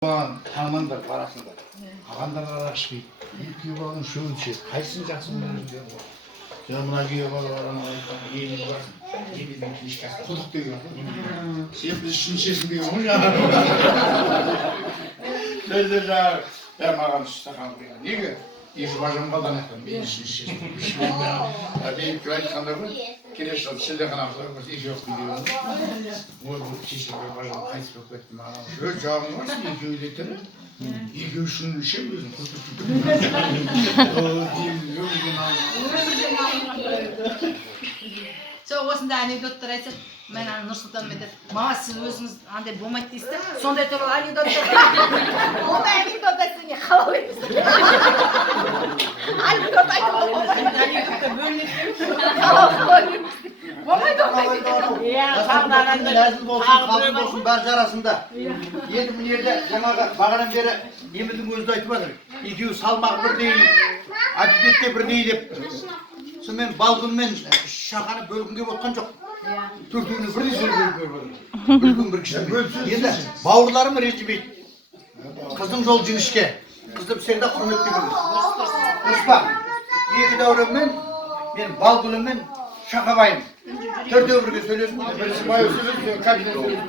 Tanımanдар барасыңдар. Ағандар араласпайды. Екі баланың шөбінше қайсысын жақсы көресіңдер ғой. Жаңа мына күйеу бала бар, ана елің барсың. Ебелдің кешкасы құдық деген ғой. Сен біз үшін ішесің деген ғой жаңағы. Сөзде жаңағы, маған үш стақан құйған. Неге? Екі бажам қалдан айтқан, мен үшін ішесің. Мен күн айтқанда ғой, келесі жылы шілдеханамызға екеуі құйды. Ой, бұл кешегі бажам қайтыс болып кетті маған. Өз жауабың барсың, екеуі де тірі. Екеуі үшін ішем өзім Сол осындай анекдоттар айтсақ, мен Нұрсұлтан айтады, мама сіз өзіңіз андай болмайды дейсіз де, сондай туралы анекдоттар. Ондай анекдот айтса не халал емес. Анекдот айтып анекдотта бөлінеді. Халал емес. Болмайды ондай. Нәзіл болсын, қалың болсын, бар жарасында. Енді мына жерде жаңағы бағадан бері неміздің өзі айтып жатыр. Екеуі салмағы бірдей, әдебиетте бірдей деп. Сонымен балғын мен шақаны бөлгінге отқан жоқ. Төртеуіне бірдей сөйлеу көріп отыр. Бөлгін бір кіші. Енді бауырларым ренжімейді. Қыздың жол жіңішке. Қызды сен де құрметті көріңіз. Дұрыс па? Екі дәуренмен, мен балғынмен шақабайым. Төртеу бірге сөйлесін. Бірінші бай сөйлесін, капитан сөйлесін.